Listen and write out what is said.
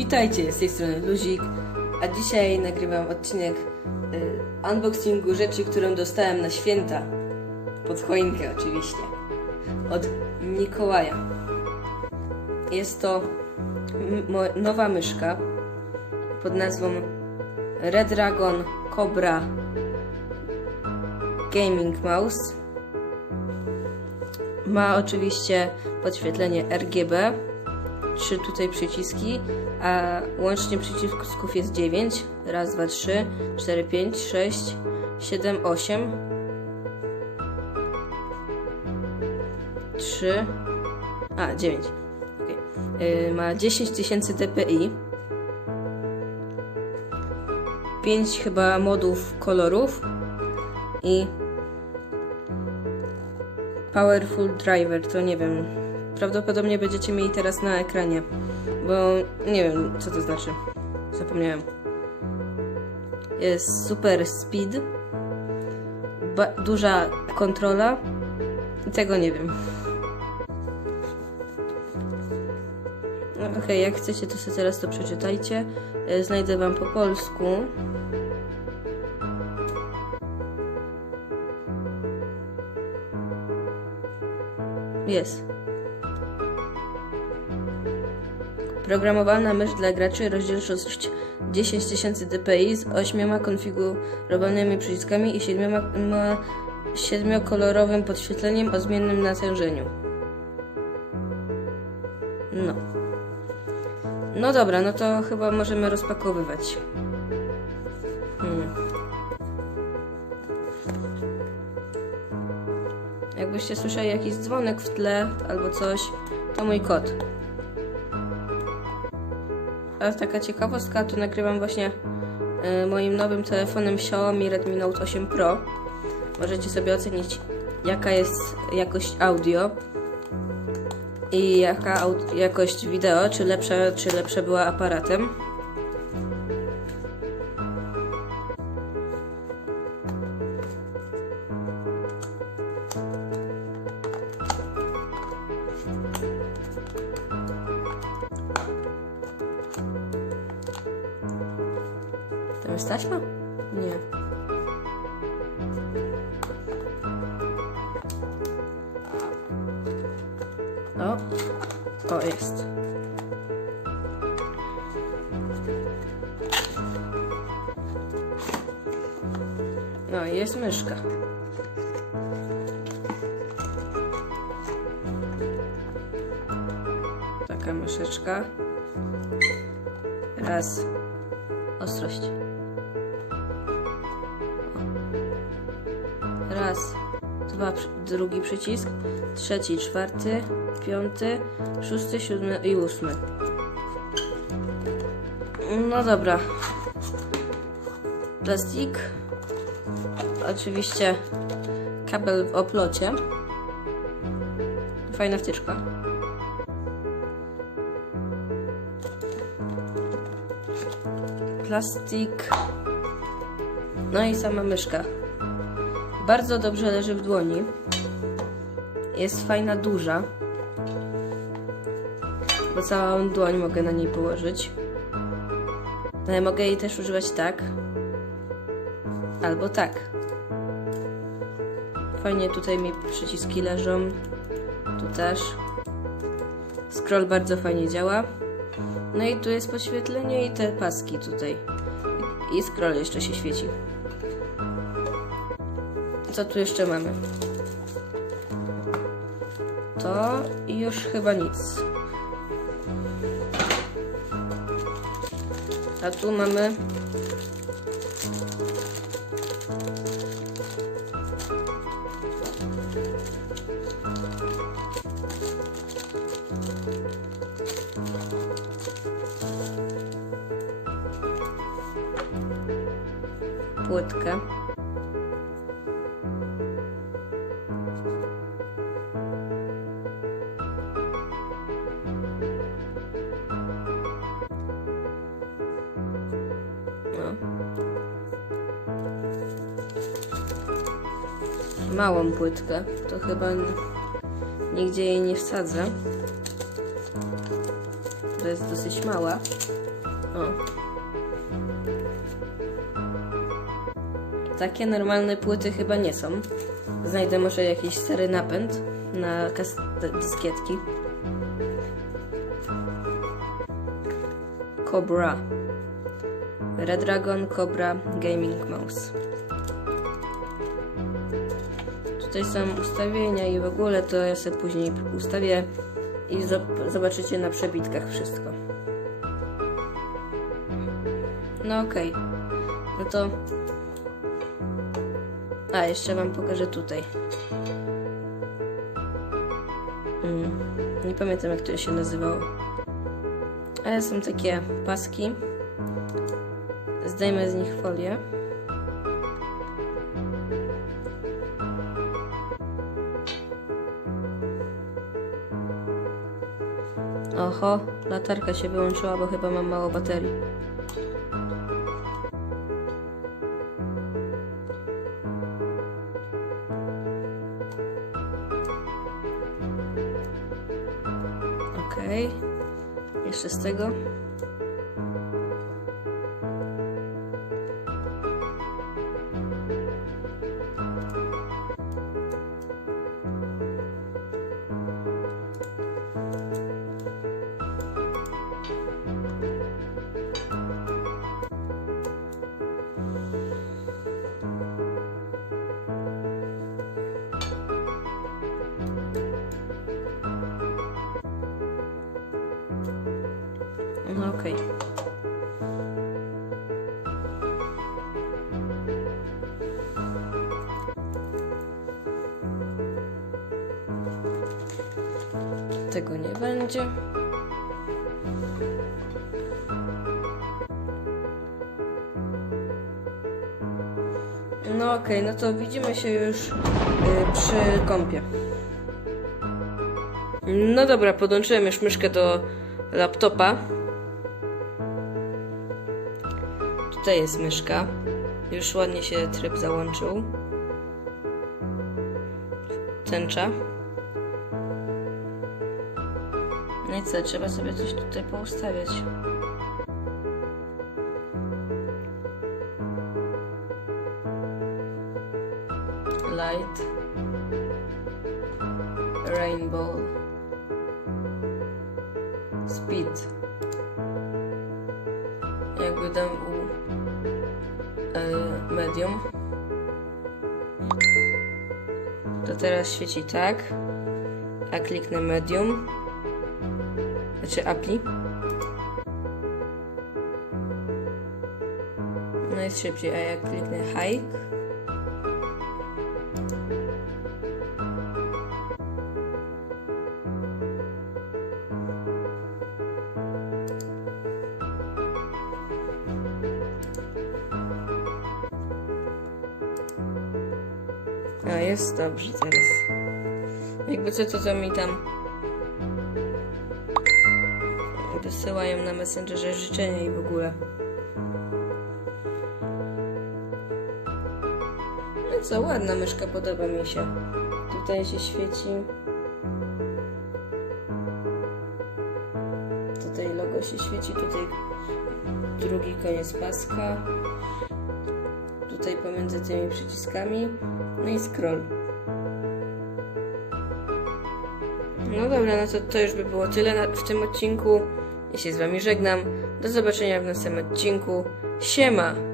Witajcie, z tej strony Luzik, a dzisiaj nagrywam odcinek y, unboxingu rzeczy, którą dostałem na święta. Pod choinkę oczywiście. Od Mikołaja. Jest to nowa myszka pod nazwą Red Dragon Cobra Gaming Mouse. Ma oczywiście podświetlenie RGB, trzy tutaj przyciski, a łącznie przycisków jest 9. Raz, dwa, trzy, cztery, pięć, sześć, siedem, osiem. Trzy. A, 9. Okay. Yy, ma 10 tysięcy dpi. 5 chyba modów kolorów i Powerful Driver, to nie wiem. Prawdopodobnie będziecie mieli teraz na ekranie, bo nie wiem co to znaczy. Zapomniałem. Jest super speed, duża kontrola i tego nie wiem. No, Okej, jak chcecie, to sobie teraz to przeczytajcie. E, Znajdę wam po polsku. Jest. Programowalna mysz dla graczy rozdzielczość 10 tysięcy dpi z 8 konfigurowanymi przyciskami i 7, ma 7-kolorowym podświetleniem o zmiennym natężeniu. No. No dobra, no to chyba możemy rozpakowywać. Hmm. Jakbyście słyszeli jakiś dzwonek w tle albo coś, to mój kot. A taka ciekawostka, tu nagrywam właśnie y, moim nowym telefonem Xiaomi Redmi Note 8 Pro. Możecie sobie ocenić jaka jest jakość audio i jaka jakość wideo, czy lepsza, czy lepsza była aparatem. Tam jest taśma? Nie. O, o jest. No i jest myszka. Taka myszeczka. Raz. Ostrość. Raz, dwa, drugi przycisk, trzeci, czwarty, piąty, szósty, siódmy i ósmy. No dobra. Plastik. Oczywiście kabel w oplocie. Fajna wtyczka. Plastik. No i sama myszka. Bardzo dobrze leży w dłoni. Jest fajna, duża. Bo całą dłoń mogę na niej położyć. Ale mogę jej też używać tak. Albo tak. Fajnie tutaj mi przyciski leżą. Tu też. Scroll bardzo fajnie działa. No i tu jest podświetlenie i te paski tutaj. I scroll jeszcze się świeci. Co tu jeszcze mamy? To i już chyba nic. A tu mamy płytkę. No. Małą płytkę. To chyba nigdzie jej nie wsadzę. To jest dosyć mała. O. Takie normalne płyty chyba nie są. Znajdę może jakiś stary napęd na dyskietki. Cobra. Red Dragon Cobra Gaming Mouse. Tutaj są ustawienia i w ogóle to ja sobie później ustawię i zob- zobaczycie na przebitkach wszystko. No okej. No to... A, jeszcze wam pokażę tutaj. Mm, nie pamiętam jak to się nazywało. Ale są takie paski. Zdejmę z nich folię. Oho, latarka się wyłączyła, bo chyba mam mało baterii. Okej. Jeszcze z tego. No okej. Tego nie będzie. No okej, no to widzimy się już y, przy kąpie. No dobra, podłączyłem już myszkę do laptopa. Tutaj jest myszka. Już ładnie się tryb załączył. Tęcza. No i co, trzeba sobie coś tutaj poustawiać. Light. Rainbow. Speed. Jakby dam medium. To teraz świeci tak. A kliknę medium. Znaczy appli. No jest szybciej, a jak kliknę hike. A jest dobrze teraz. Jakby co, to co mi tam wysyłają na Messengerze życzenia i w ogóle. No co, ładna myszka, podoba mi się. Tutaj się świeci. Tutaj logo się świeci, tutaj drugi koniec paska. Tutaj pomiędzy tymi przyciskami. No i scroll. No dobra, no to to już by było tyle w tym odcinku. Ja się z wami żegnam. Do zobaczenia w następnym odcinku. Siema!